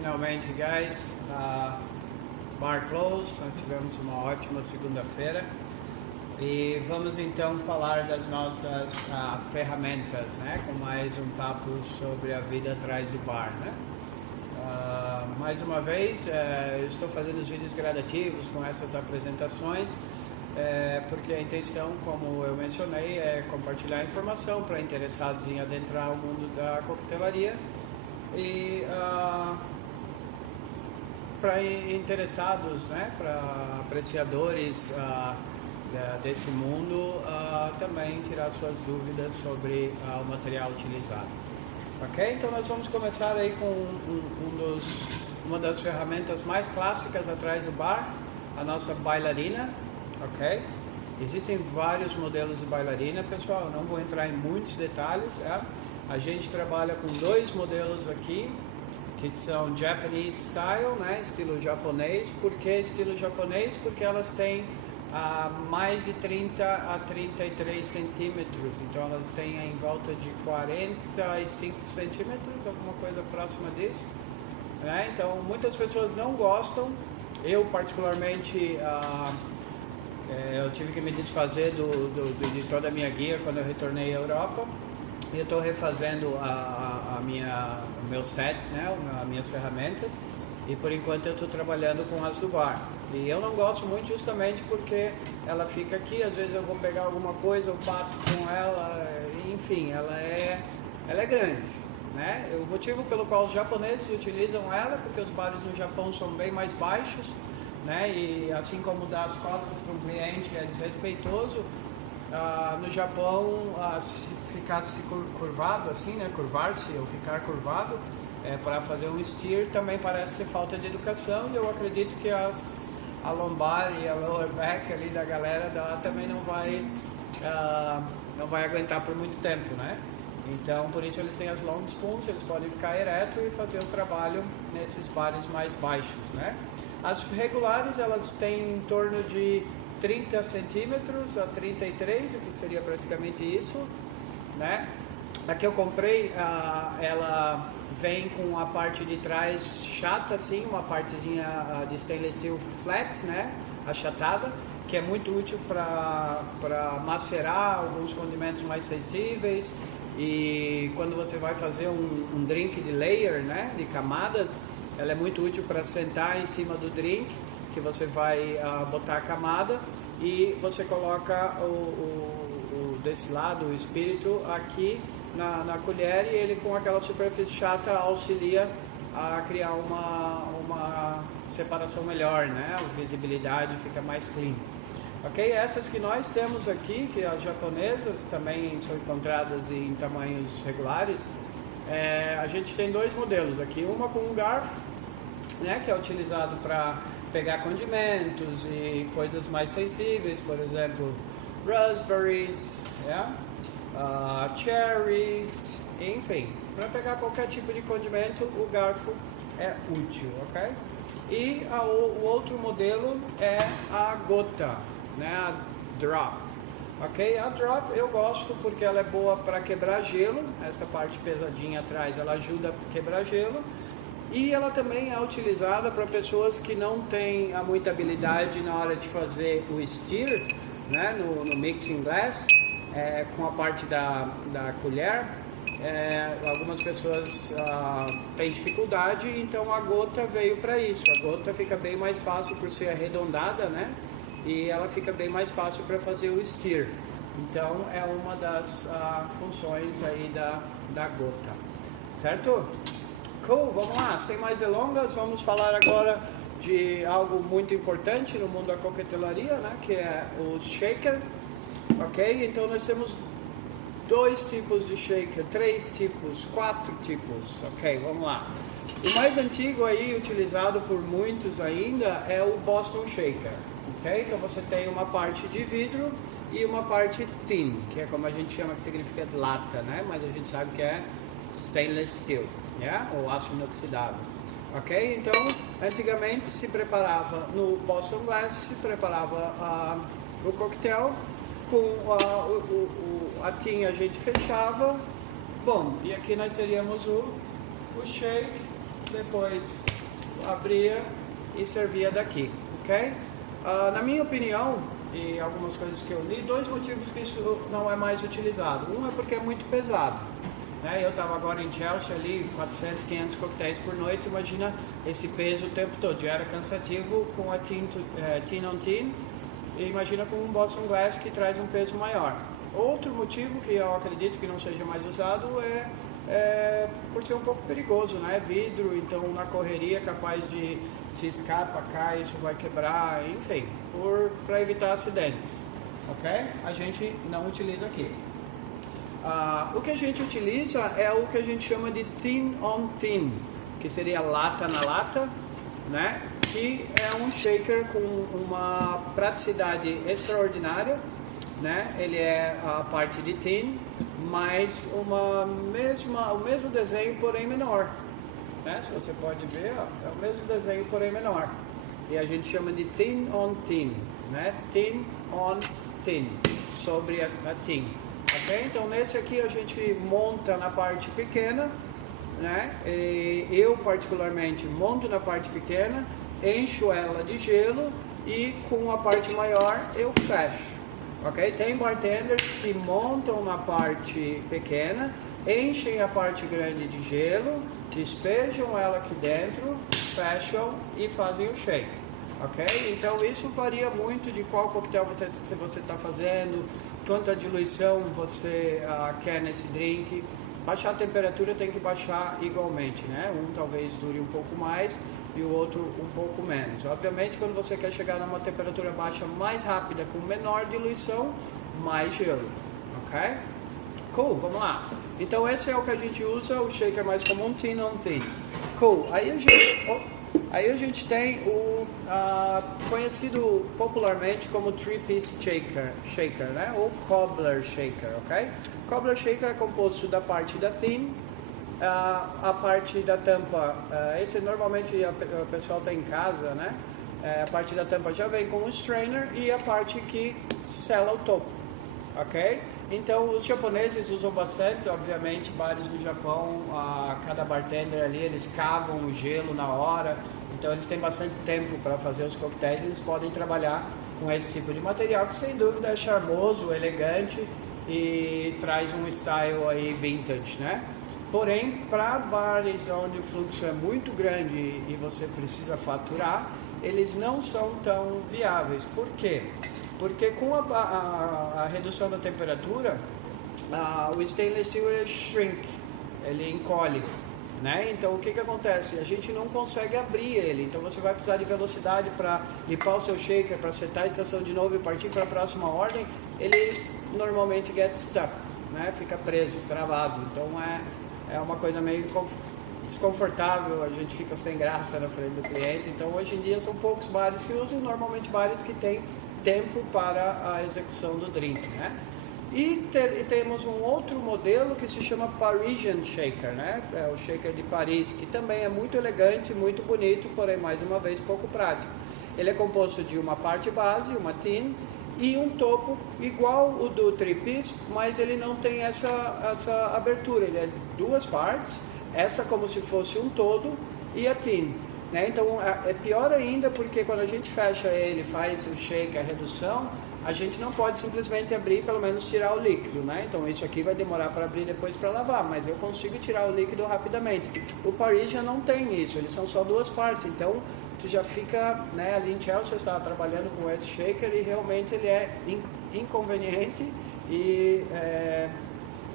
finalmente, guys. Bar close, nós tivemos uma ótima segunda-feira e vamos então falar das nossas ferramentas, né? Com mais um papo sobre a vida atrás do bar, né? Mais uma vez, eu estou fazendo os vídeos gradativos com essas apresentações, porque a intenção, como eu mencionei, é compartilhar informação para interessados em adentrar o mundo da coquetelaria e para interessados, né, para apreciadores desse mundo, também tirar suas dúvidas sobre o material utilizado. Ok? Então nós vamos começar aí com uma das ferramentas mais clássicas atrás do bar, a nossa bailarina. Ok? Existem vários modelos de bailarina, pessoal, eu não vou entrar em muitos detalhes. A gente trabalha com dois modelos aqui, que são Japanese Style, né? Estilo japonês. Por que estilo japonês? Porque elas têm mais de 30 a 33 centímetros, então elas têm em volta de 45 centímetros, alguma coisa próxima disso, né? Então muitas pessoas não gostam. Eu particularmente eu tive que me desfazer de toda a minha guia quando eu retornei à Europa. E eu estou refazendo o meu set, né, as minhas ferramentas, e por enquanto eu estou trabalhando com as do bar. E eu não gosto muito justamente porque ela fica aqui, às vezes eu vou pegar alguma coisa, eu bato com ela, enfim, ela é grande, né? O motivo pelo qual os japoneses utilizam ela é porque os bares no Japão são bem mais baixos, né? E assim como dar as costas para um cliente é desrespeitoso, no Japão, se ficasse curvado assim, né, curvar-se ou ficar curvado para fazer um steer também parece ser falta de educação, e eu acredito que a lombar e a lower back ali da galera também não vai aguentar por muito tempo, né? Então por isso eles têm as long spoons, eles podem ficar ereto e fazer o trabalho nesses bares mais baixos, né? As regulares, elas têm em torno de 30 centímetros a 33, o que seria praticamente isso, né? A que eu comprei, ela vem com a parte de trás chata, assim, uma partezinha de stainless steel flat, né? Achatada, que é muito útil para macerar alguns condimentos mais sensíveis. E quando você vai fazer um drink de layer, né? De camadas, ela é muito útil para sentar em cima do drink, que você vai botar a camada e você coloca desse lado o espírito aqui na colher, e ele com aquela superfície chata auxilia a criar uma separação melhor, né? A visibilidade fica mais clean. Ok? Essas que nós temos aqui, que as japonesas também são encontradas em tamanhos regulares, a gente tem dois modelos aqui, uma com um garfo, né, que é utilizado para pegar condimentos e coisas mais sensíveis, por exemplo, raspberries, cherries, enfim, para pegar qualquer tipo de condimento, o garfo é útil, ok? E o outro modelo é a gota, né, a drop, ok? A drop eu gosto porque ela é boa para quebrar gelo, essa parte pesadinha atrás ela ajuda a quebrar gelo. E ela também é utilizada para pessoas que não têm muita habilidade na hora de fazer o steer, né, no mixing glass, com a parte da colher. Algumas pessoas têm dificuldade, então a gota veio para isso. A gota fica bem mais fácil por ser arredondada, né, e ela fica bem mais fácil para fazer o steer. Então é uma das funções aí da gota, certo? Cool, vamos lá, sem mais delongas, vamos falar agora de algo muito importante no mundo da coquetelaria, né, que é o shaker, ok? Então nós temos dois tipos de shaker, três tipos, quatro tipos, ok? Vamos lá. O mais antigo aí, utilizado por muitos ainda, é o Boston Shaker, ok? Então você tem uma parte de vidro e uma parte tin, que é como a gente chama, que significa lata, né? Mas a gente sabe que é stainless steel, ou aço inoxidável, ok? Então, antigamente se preparava no Boston Glass, se preparava o coquetel, com a tin a gente fechava, bom, e aqui nós teríamos o shake, depois abria e servia daqui, ok? Na minha opinião, e algumas coisas que eu li, 2 motivos que isso não é mais utilizado. Um é porque é muito pesado, né? Eu estava agora em Chelsea ali, 400, 500 coquetéis por noite, imagina esse peso o tempo todo, já era cansativo com a Tin on Tin, e imagina com um Boston Glass que traz um peso maior. Outro motivo que eu acredito que não seja mais usado é por ser um pouco perigoso, né? Vidro, então na correria é capaz de se escapa, cai, isso vai quebrar, enfim, para evitar acidentes, ok? A gente não utiliza aqui. O que a gente utiliza é o que a gente chama de tin on tin, que seria lata na lata, né? Que é um shaker com uma praticidade extraordinária, né? Ele é a parte de tin, mas o mesmo desenho, porém menor, né? Se você pode ver, ó, é o mesmo desenho, porém menor. E a gente chama de tin on tin, né? Tin on tin, sobre a tin. Okay? Então nesse aqui a gente monta na parte pequena, né? E eu particularmente monto na parte pequena, encho ela de gelo e com a parte maior eu fecho. Ok? Tem bartenders que montam na parte pequena, enchem a parte grande de gelo, despejam ela aqui dentro, fecham e fazem o shake. Ok? Então isso varia muito de qual coquetel você está fazendo, quanta diluição você quer nesse drink. Baixar a temperatura tem que baixar igualmente, né? Um talvez dure um pouco mais e o outro um pouco menos. Obviamente, quando você quer chegar numa temperatura baixa mais rápida, com menor diluição, mais gelo, ok? Cool, vamos lá. Então esse é o que a gente usa, o shaker mais comum, tin on tin. Cool, aí a gente tem o conhecido popularmente como 3-piece shaker, né? Ou cobbler shaker, ok? Cobbler shaker é composto da parte da thin, a parte da tampa, esse normalmente o pessoal tem em casa, né? A parte da tampa já vem com o strainer e a parte que sela o topo, ok? Então os japoneses usam bastante, obviamente, bares do Japão, cada bartender ali, eles cavam o gelo na hora, então eles têm bastante tempo para fazer os coquetéis, eles podem trabalhar com esse tipo de material que sem dúvida é charmoso, elegante e traz um style aí vintage, né? Porém, para bares onde o fluxo é muito grande e você precisa faturar, eles não são tão viáveis. Por quê? Porque com a redução da temperatura, o stainless steel shrink, ele encolhe, né? Então o que acontece? A gente não consegue abrir ele, então você vai precisar de velocidade para limpar o seu shaker, para setar a estação de novo e partir para a próxima ordem, ele normalmente get stuck, né? Fica preso, travado, então é uma coisa meio desconfortável, a gente fica sem graça na frente do cliente. Então hoje em dia são poucos bares que usam, normalmente bares que têm tempo para a execução do drink, né? E temos um outro modelo que se chama Parisian Shaker, né? É o shaker de Paris, que também é muito elegante, muito bonito, porém mais uma vez pouco prático. Ele é composto de uma parte base, uma tin, e um topo igual o do 3-piece, mas ele não tem essa abertura, ele é 2 partes, essa como se fosse um todo e a tin, né? Então é pior ainda porque quando a gente fecha ele, faz o shake, a redução, a gente não pode simplesmente abrir e pelo menos tirar o líquido, né? Então isso aqui vai demorar para abrir depois para lavar, mas eu consigo tirar o líquido rapidamente. O Parisian não tem isso, eles são só 2 partes, então tu já fica, né, ali em Chelsea eu estava trabalhando com esse shaker e realmente ele é inconveniente e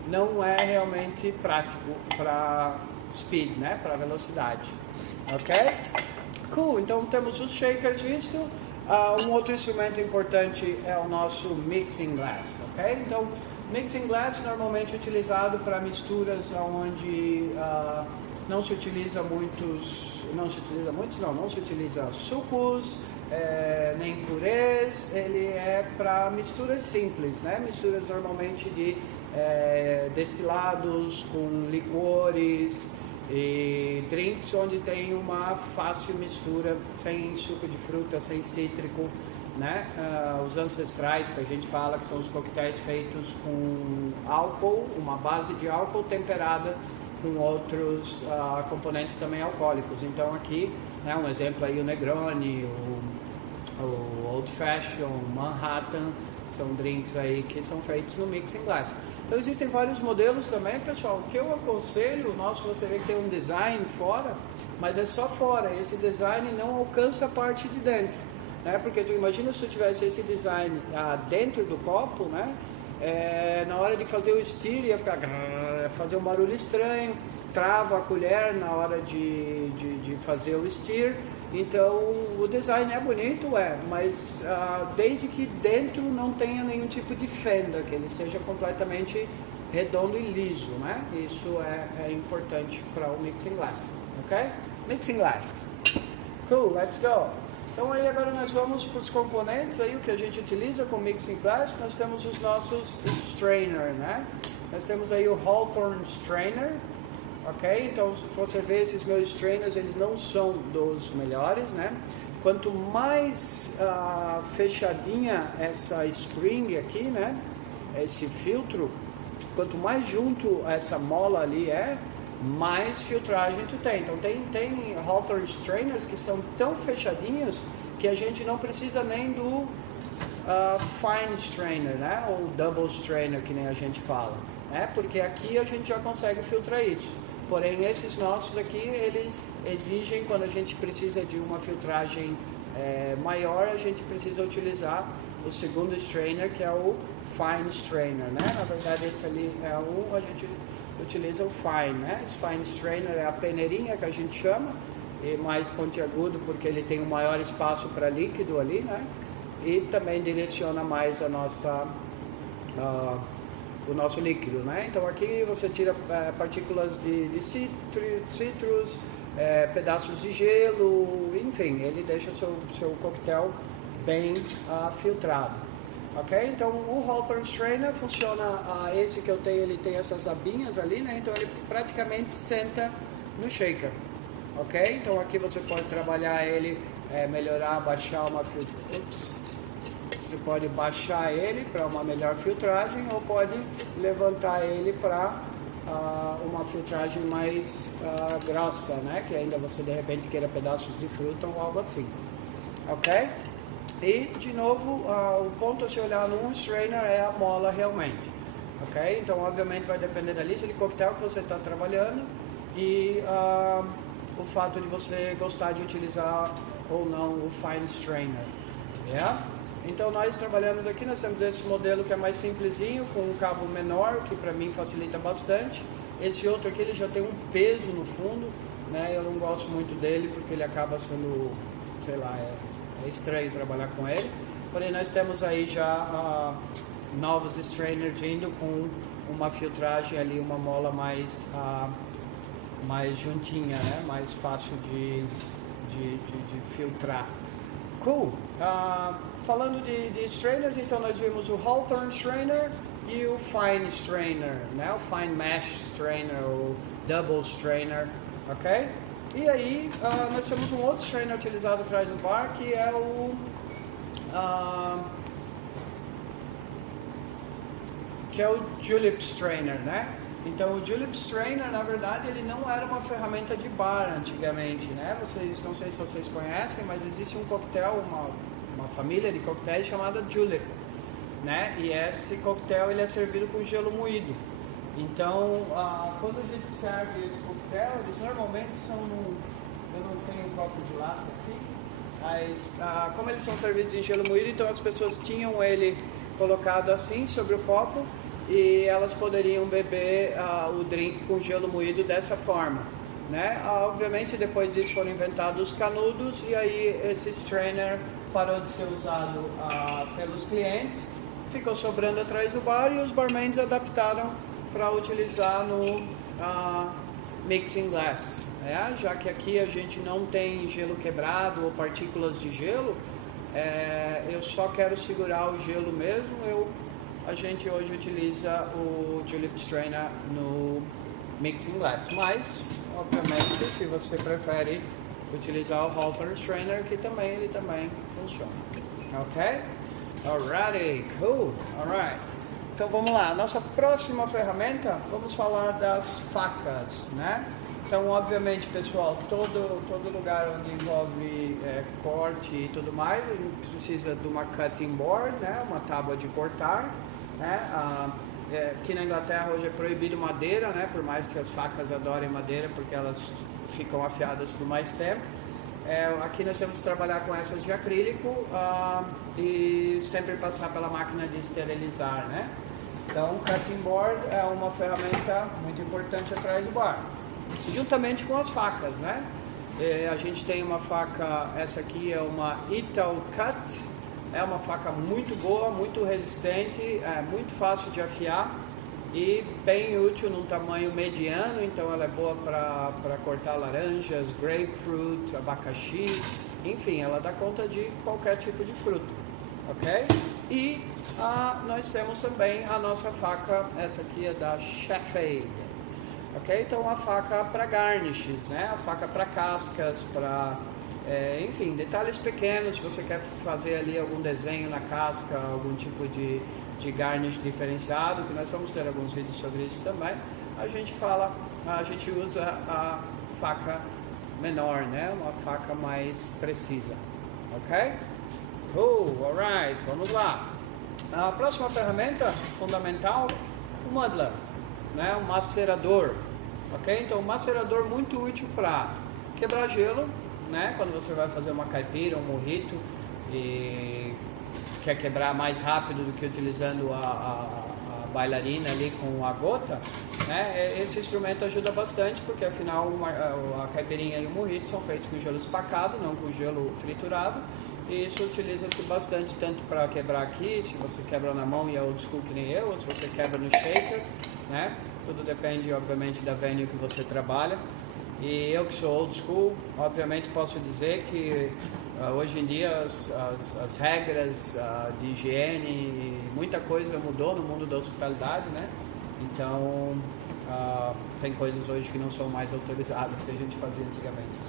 não é realmente prático para speed, né, para velocidade, ok? Cool, então temos os shakers visto. Um outro instrumento importante é o nosso mixing glass, ok? Então mixing glass normalmente utilizado para misturas onde não se utiliza sucos, nem purês, ele é para misturas simples, né? Misturas normalmente de destilados com licores e drinks onde tem uma fácil mistura, sem suco de fruta, sem cítrico, né? Os ancestrais que a gente fala que são os coquetéis feitos com álcool, uma base de álcool temperada com outros componentes também alcoólicos. Então aqui, né, um exemplo aí, o Negroni, o Old Fashion, Manhattan, são drinks aí que são feitos no Mixing Glass. Então existem vários modelos também, pessoal. O que eu aconselho, você vê que tem um design fora, mas é só fora. Esse design não alcança a parte de dentro, né? Porque tu imagina se tu tivesse esse design dentro do copo, né? Na hora de fazer o stir ia ficar fazer um barulho estranho, trava a colher na hora de fazer o stir. Então o design é bonito, mas desde que dentro não tenha nenhum tipo de fenda, que ele seja completamente redondo e liso, né? Isso é importante para o Mixing Glass, ok? Mixing Glass. Cool, let's go. Então aí agora nós vamos para os componentes aí, o que a gente utiliza com Mixing Glass. Nós temos os nossos strainer, né? Nós temos aí o Hawthorne Strainer, ok? Então se você vê esses meus strainers, eles não são dos melhores, né? Quanto mais fechadinha essa spring aqui, né? Esse filtro, quanto mais junto essa mola ali mais filtragem tu tem. Então tem Hawthorne Strainers que são tão fechadinhos que a gente não precisa nem do Fine Strainer, né? Ou Double Strainer, que nem a gente fala, né? Porque aqui a gente já consegue filtrar isso. Porém, esses nossos aqui, eles exigem, quando a gente precisa de uma filtragem maior, a gente precisa utilizar o segundo strainer, que é o Fine Strainer, né? Na verdade, esse ali a gente utiliza o Fine, né? Esse Fine Strainer é a peneirinha que a gente chama, e mais pontiagudo porque ele tem um maior espaço para líquido ali, né? E também direciona mais a nossa... o nosso líquido, né? Então aqui você tira partículas de citrus, pedaços de gelo, enfim, ele deixa o seu coquetel bem filtrado, ok? Então o Hawthorne Strainer funciona, esse que eu tenho, ele tem essas abinhas ali, né? Então ele praticamente senta no shaker, ok? Então aqui você pode trabalhar ele, melhorar, baixar uma Você pode baixar ele para uma melhor filtragem ou pode levantar ele para uma filtragem mais grossa, né? Que ainda você de repente queira pedaços de fruta ou algo assim, ok? E de novo, o ponto a se olhar num strainer é a mola realmente, ok? Então obviamente vai depender da lista de coquetel que você está trabalhando e o fato de você gostar de utilizar ou não o Fine Strainer, yeah? Então nós trabalhamos aqui, nós temos esse modelo que é mais simplesinho, com um cabo menor, que para mim facilita bastante. Esse outro aqui, ele já tem um peso no fundo, né? Eu não gosto muito dele, porque ele acaba sendo, sei lá, é estranho trabalhar com ele. Porém, nós temos aí já novos strainers vindo com uma filtragem ali, uma mola mais juntinha, né? Mais fácil de filtrar. Cool! Falando de strainers, então nós vimos o Hawthorne Strainer e o Fine Strainer, né? O Fine Mesh Strainer, o Double Strainer, ok? E aí nós temos um outro strainer utilizado atrás do bar, que é o Julep Strainer, né? Então o Julep Strainer, na verdade, ele não era uma ferramenta de bar antigamente, né? Não sei se vocês conhecem, mas existe um coquetel, uma família de coquetéis chamada Julep, né? E esse coquetel, ele é servido com gelo moído. Então, quando a gente serve esse coquetel, eles normalmente são eu não tenho um copo de lata aqui, mas como eles são servidos em gelo moído, então as pessoas tinham ele colocado assim sobre o copo e elas poderiam beber o drink com gelo moído dessa forma, né? Obviamente depois disso foram inventados os canudos e aí esse strainer parou de ser usado pelos clientes, ficou sobrando atrás do bar e os barmans adaptaram para utilizar no Mixing Glass, né? Já que aqui a gente não tem gelo quebrado ou partículas de gelo, eu só quero segurar o gelo mesmo, a gente hoje utiliza o Julep Strainer no Mixing Glass, mas obviamente se você prefere utilizar o Hawthorne Strainer, que ele também funciona, ok? Alrighty, cool, alright. Então vamos lá, nossa próxima ferramenta, vamos falar das facas, né? Então, obviamente, pessoal, todo lugar onde envolve corte e tudo mais, a gente precisa de uma cutting board, né? Uma tábua de cortar, né? Aqui na Inglaterra hoje é proibido madeira, né? Por mais que as facas adorem madeira, porque elas ficam afiadas por mais tempo. Aqui nós temos que trabalhar com essas de acrílico e sempre passar pela máquina de esterilizar, né? Então, o cutting board é uma ferramenta muito importante atrás do bar, juntamente com as facas, né? A gente tem uma faca, essa aqui é uma Ital Cut, é uma faca muito boa, muito resistente, muito fácil de afiar e bem útil num tamanho mediano, então ela é boa para cortar laranjas, grapefruit, abacaxi, enfim, ela dá conta de qualquer tipo de fruto, ok? E nós temos também a nossa faca, essa aqui é da Chef-Aid, ok? Então uma faca para garnishes, né? A faca para cascas, para enfim, detalhes pequenos, se você quer fazer ali algum desenho na casca, algum tipo de garnish diferenciado, que nós vamos ter alguns vídeos sobre isso também, a gente usa a faca menor, né? Uma faca mais precisa, ok? Alright, vamos lá. A próxima ferramenta fundamental, o muddler, né? Um macerador, ok? Então, um macerador muito útil para quebrar gelo, né? Quando você vai fazer uma caipira, um mojito e quer quebrar mais rápido do que utilizando a bailarina ali com a gota, né? Esse instrumento ajuda bastante, porque afinal a caipirinha e o mojito são feitos com gelo espacado, não com gelo triturado, e isso utiliza-se bastante tanto para quebrar aqui, se você quebra na mão e é old school que nem eu, ou se você quebra no shaker, né? Tudo depende obviamente da venue que você trabalha. E eu que sou old school, obviamente posso dizer que hoje em dia as regras de higiene e muita coisa mudou no mundo da hospitalidade, né? Então tem coisas hoje que não são mais autorizadas que a gente fazia antigamente.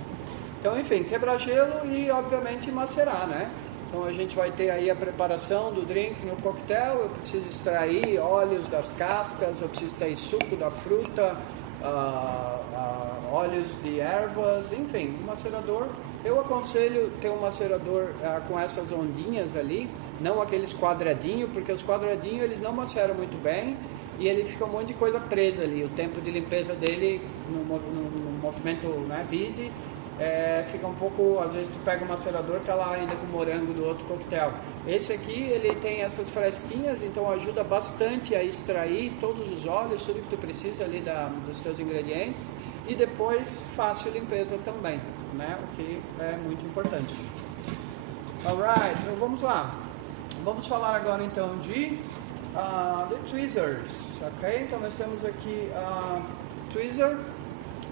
Então, enfim, quebrar gelo e obviamente macerar, né? Então a gente vai ter aí a preparação do drink no coquetel, eu preciso extrair óleos das cascas, eu preciso extrair suco da fruta, óleos de ervas, enfim, um macerador. Eu aconselho ter um macerador com essas ondinhas ali, não aqueles quadradinhos, porque os quadradinhos eles não maceram muito bem e ele fica um monte de coisa presa ali. O tempo de limpeza dele no movimento, né, busy, fica um pouco, às vezes tu pega o macerador, tá lá ainda com o morango do outro coquetel. Esse aqui, ele tem essas frestinhas, então ajuda bastante a extrair todos os óleos, tudo que tu precisa ali dos teus ingredientes, e depois fácil limpeza também, né? O que é muito importante. Alright, então vamos lá. Vamos falar agora então de tweezers, ok? Então nós temos aqui tweezer,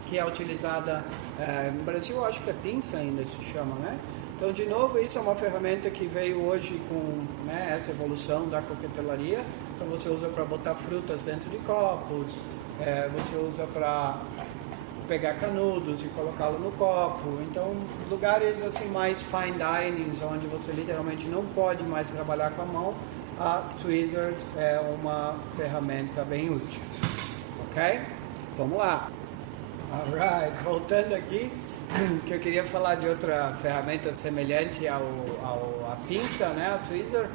que é utilizada no Brasil, eu acho que é pinça ainda se chama, né? Então, de novo, isso é uma ferramenta que veio hoje com, né, essa evolução da coquetelaria. Então, você usa para botar frutas dentro de copos, você usa para pegar canudos e colocá-lo no copo. Então, lugares assim mais fine dining, onde você literalmente não pode mais trabalhar com a mão, a tweezers é uma ferramenta bem útil, ok? Vamos lá. Alright, voltando aqui, que eu queria falar de outra ferramenta semelhante à pinça, né, a tweezer,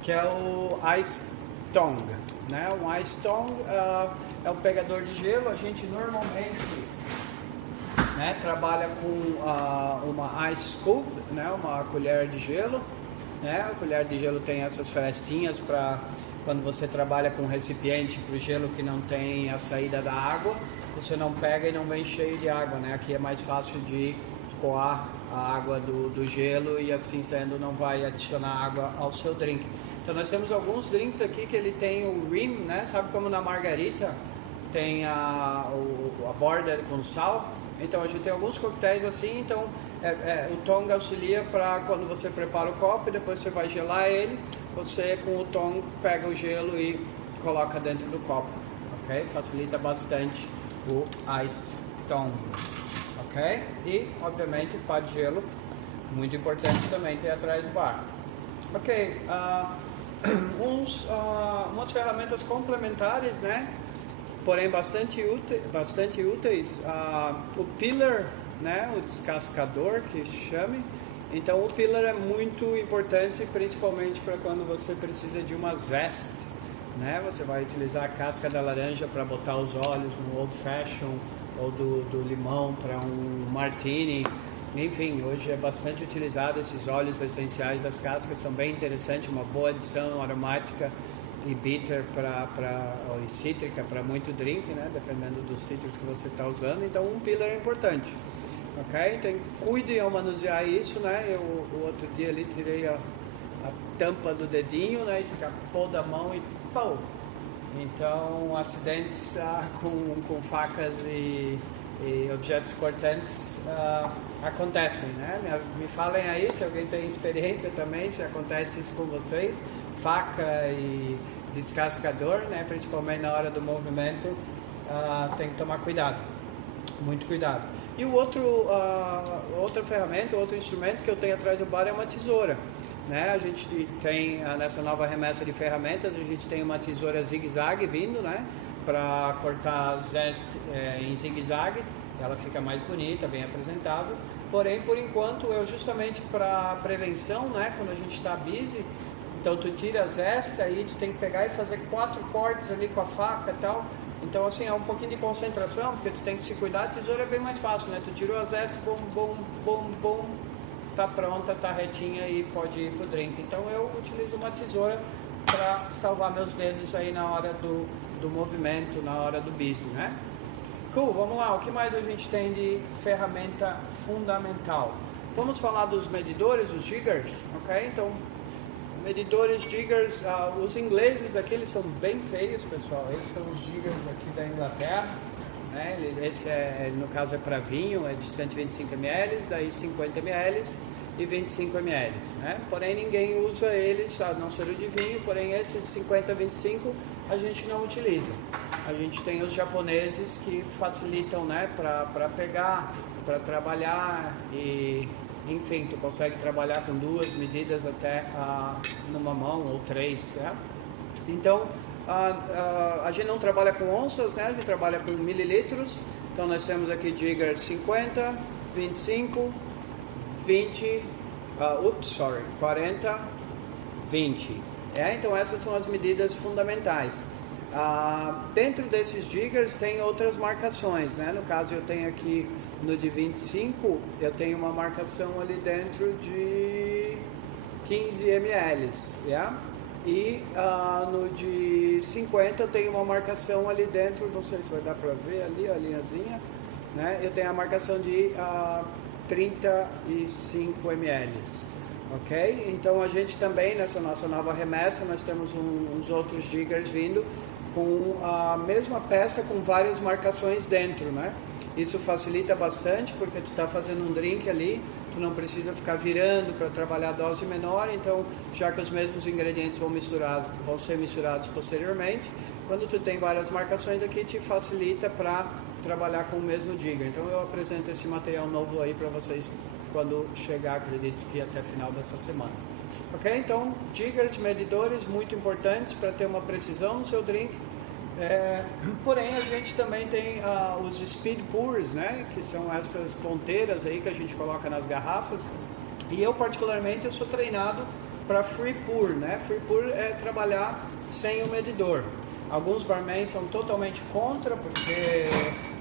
que é o Ice Tongue, né? Um Ice Tongue é um pegador de gelo. A gente normalmente, né, trabalha com uma Ice Scoop, né, uma colher de gelo, né? A colher de gelo tem essas frestinhas para quando você trabalha com um recipiente para o gelo que não tem a saída da água, você não pega e não vem cheio de água, né? Aqui é mais fácil de coar a água do gelo e assim sendo não vai adicionar água ao seu drink. Então nós temos alguns drinks aqui que ele tem o rim, né? Sabe como na margarita tem a borda com sal? Então a gente tem alguns coquetéis assim, então o tongue auxilia para quando você prepara o copo e depois você vai gelar ele, você com o tongue pega o gelo e coloca dentro do copo, ok? Facilita bastante o Ice Tongue, ok? E, obviamente, pá de gelo, muito importante também ter atrás do bar. Ok, umas ferramentas complementares, né? Porém bastante úteis. O pillar, né? O descascador, que chame. Então o pillar é muito importante, principalmente para quando você precisa de uma zest, né? Você vai utilizar a casca da laranja para botar os olhos no old fashion, ou do limão para um martini. Enfim, hoje é bastante utilizado esses óleos essenciais das cascas, são bem interessantes, uma boa adição aromática e bitter e cítrica para muito drink, né? Dependendo dos cítricos que você está usando. Então um pillar é importante. Ok? Então cuide ao manusear isso, né? Eu o outro dia ali tirei a tampa do dedinho, né? Escapou da mão e pau! Então acidentes com facas e objetos cortantes acontecem, né? Me falem aí se alguém tem experiência também, se acontece isso com vocês. Faca e descascador, né? Principalmente na hora do movimento, tem que tomar cuidado. Muito cuidado. E outra ferramenta, outro instrumento que eu tenho atrás do bar é uma tesoura, né? A gente tem nessa nova remessa de ferramentas, a gente tem uma tesoura zigue-zague vindo, né? Para cortar zest em zigue-zague, ela fica mais bonita, bem apresentável. Porém, por enquanto, eu justamente para prevenção, né? Quando a gente está busy, então tu tira a zesta e tu tem que pegar e fazer 4 cortes ali com a faca e tal. Então, assim, é um pouquinho de concentração, porque tu tem que se cuidar. A tesoura é bem mais fácil, né? Tu tirou a zesta, bom, tá pronta, tá retinha e pode ir pro drink. Então, eu utilizo uma tesoura para salvar meus dedos aí na hora do movimento, na hora do busy, né? Cool, vamos lá. O que mais a gente tem de ferramenta fundamental? Vamos falar dos medidores, os jiggers, ok? Então, medidores, jiggers, os ingleses aqui, eles são bem feios, pessoal. Esses são os jiggers aqui da Inglaterra, né? Esse no caso é para vinho, é de 125 ml, daí 50 ml e 25 ml, né? Porém ninguém usa eles, a não ser o de vinho, porém esses 50, 25 a gente não utiliza. A gente tem os japoneses que facilitam, né, para pegar, para trabalhar e... Enfim, tu consegue trabalhar com 2 medidas até numa mão ou 3, certo? Então, a gente não trabalha com onças, né? A gente trabalha com mililitros. Então, nós temos aqui jigger 50, 25, 20, 40, 20. Então, essas são as medidas fundamentais. Dentro desses jiggers tem outras marcações, né? No caso eu tenho aqui no de 25, eu tenho uma marcação ali dentro de 15 ml, yeah? E no de 50 eu tenho uma marcação ali dentro, não sei se vai dar para ver ali a linhazinha, né? Eu tenho a marcação de 35 ml. Ok? Então a gente também, nessa nossa nova remessa, nós temos uns outros jiggers vindo com a mesma peça com várias marcações dentro, né? Isso facilita bastante porque tu está fazendo um drink ali, tu não precisa ficar virando para trabalhar a dose menor, então já que os mesmos ingredientes vão ser misturados posteriormente, quando tu tem várias marcações aqui, te facilita para trabalhar com o mesmo jigger. Então eu apresento esse material novo aí para vocês quando chegar, acredito que até final dessa semana. Ok? Então, jiggers, medidores, muito importantes para ter uma precisão no seu drink. Porém, a gente também tem os speed pours, né? Que são essas ponteiras aí que a gente coloca nas garrafas. E eu, particularmente, eu sou treinado para free pour, né? Free pour é trabalhar sem o medidor. Alguns barmans são totalmente contra, porque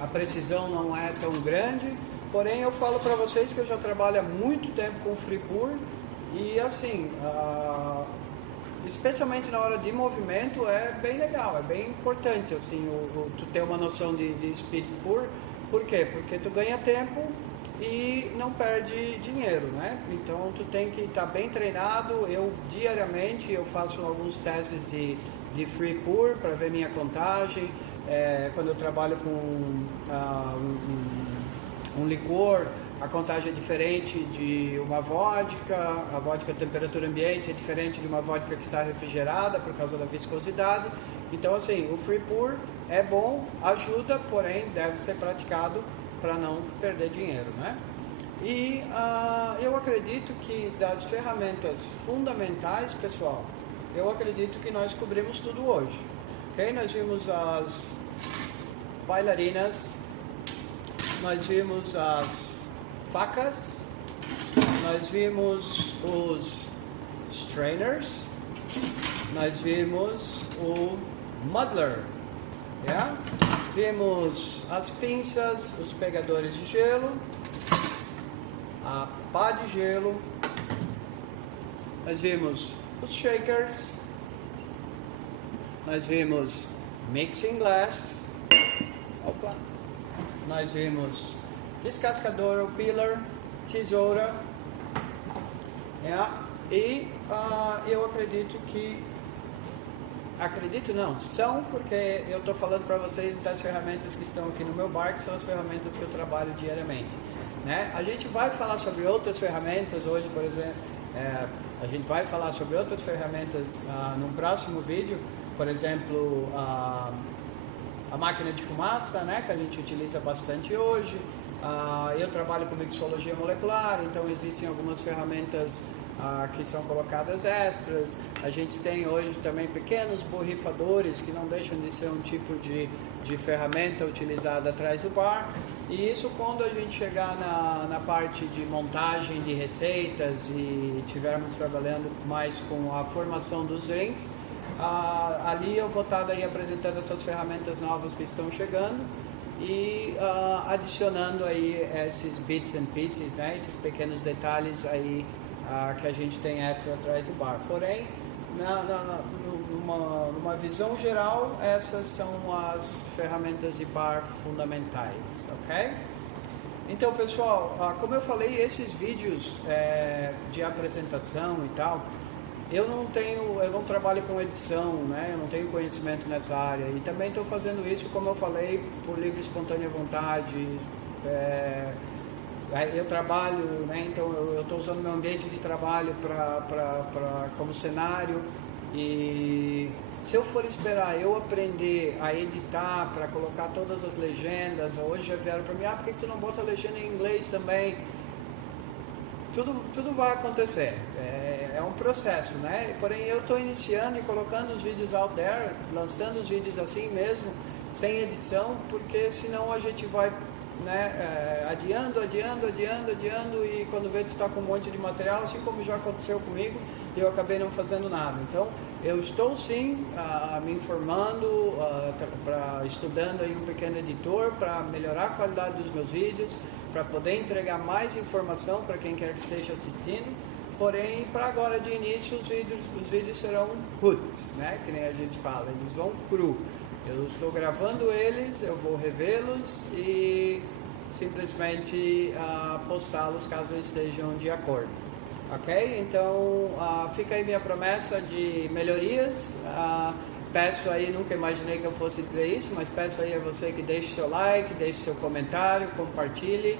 a precisão não é tão grande. Porém, eu falo para vocês que eu já trabalho há muito tempo com free pour e assim, especialmente na hora de movimento é bem legal, é bem importante assim, tu ter uma noção de speed pour. Por quê? Porque tu ganha tempo e não perde dinheiro, né? Então tu tem que estar bem treinado. Eu diariamente eu faço alguns testes de free pour para ver minha contagem. Quando eu trabalho com um licor, a contagem é diferente de uma vodka, a vodka a temperatura ambiente é diferente de uma vodka que está refrigerada por causa da viscosidade. Então assim, o free pour é bom, ajuda, porém deve ser praticado para não perder dinheiro, né? E eu acredito que das ferramentas fundamentais, pessoal, eu acredito que nós cobrimos tudo hoje. Ok? Nós vimos as bailarinas, nós vimos as facas, nós vimos os strainers, nós vimos o muddler, yeah? Vimos as pinças, os pegadores de gelo, a pá de gelo, nós vimos os shakers, nós vimos mixing glass, opa, nós vimos descascador ou peeler, tesoura, e eu acredito não, são, porque eu estou falando para vocês das ferramentas que estão aqui no meu bar, que são as ferramentas que eu trabalho diariamente, né? A gente vai falar sobre outras ferramentas hoje, por exemplo, a gente vai falar sobre outras ferramentas num próximo vídeo, por exemplo, a máquina de fumaça, né, que a gente utiliza bastante hoje. Eu trabalho com mixologia molecular, então existem algumas ferramentas que são colocadas extras. A gente tem hoje também pequenos borrifadores que não deixam de ser um tipo de ferramenta utilizada atrás do bar. E isso, quando a gente chegar na parte de montagem de receitas e estivermos trabalhando mais com a formação dos drinks, ali eu vou estar daí apresentando essas ferramentas novas que estão chegando e adicionando aí esses bits and pieces, né, esses pequenos detalhes aí que a gente tem extra atrás do bar. Porém, numa visão geral, essas são as ferramentas de bar fundamentais, ok? Então, pessoal, como eu falei, esses vídeos de apresentação e tal, eu não trabalho com edição, né? Eu não tenho conhecimento nessa área, e também estou fazendo isso, como eu falei, por livre e espontânea vontade. Eu trabalho, né? Então eu estou usando meu ambiente de trabalho como cenário, e se eu for esperar eu aprender a editar para colocar todas as legendas, hoje já vieram para mim, por que tu não bota a legenda em inglês também? Tudo vai acontecer, é um processo, né? Porém eu estou iniciando e colocando os vídeos out there, lançando os vídeos assim mesmo, sem edição, porque senão a gente vai, né, adiando, e quando vê tu está com um monte de material, assim como já aconteceu comigo, e eu acabei não fazendo nada. Então eu estou sim me informando, estudando aí um pequeno editor para melhorar a qualidade dos meus vídeos, para poder entregar mais informação para quem quer que esteja assistindo. Porém, para agora de início, os vídeos serão roots, né, que nem a gente fala, eles vão cru. Eu estou gravando eles, eu vou revê-los e simplesmente postá-los caso estejam de acordo, ok? Então fica aí minha promessa de melhorias. Peço aí, nunca imaginei que eu fosse dizer isso, mas peço aí a você que deixe seu like, deixe seu comentário, compartilhe,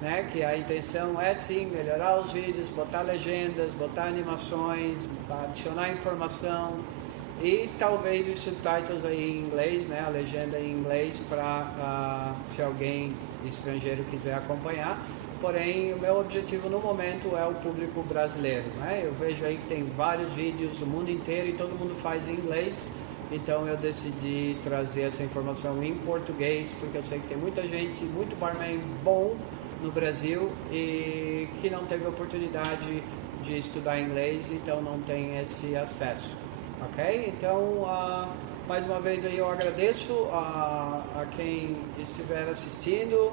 né? Que a intenção é sim melhorar os vídeos, botar legendas, botar animações, adicionar informação e talvez os subtitles aí em inglês, né? A legenda em inglês para se alguém estrangeiro quiser acompanhar. Porém, o meu objetivo no momento é o público brasileiro, né? Eu vejo aí que tem vários vídeos do mundo inteiro e todo mundo faz em inglês. Então eu decidi trazer essa informação em português, porque eu sei que tem muita gente, muito barman bom no Brasil e que não teve oportunidade de estudar inglês, então não tem esse acesso, ok? Então, mais uma vez aí eu agradeço a quem estiver assistindo.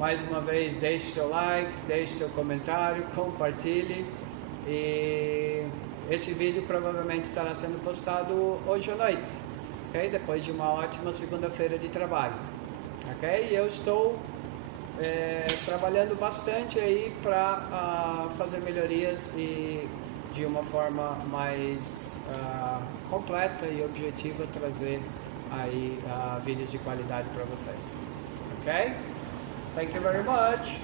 Mais uma vez, deixe seu like, deixe seu comentário, compartilhe, e esse vídeo provavelmente estará sendo postado hoje à noite, ok? Depois de uma ótima segunda-feira de trabalho, ok? E eu estou trabalhando bastante aí para fazer melhorias e de uma forma mais completa e objetiva trazer aí vídeos de qualidade para vocês, ok? Thank you very much.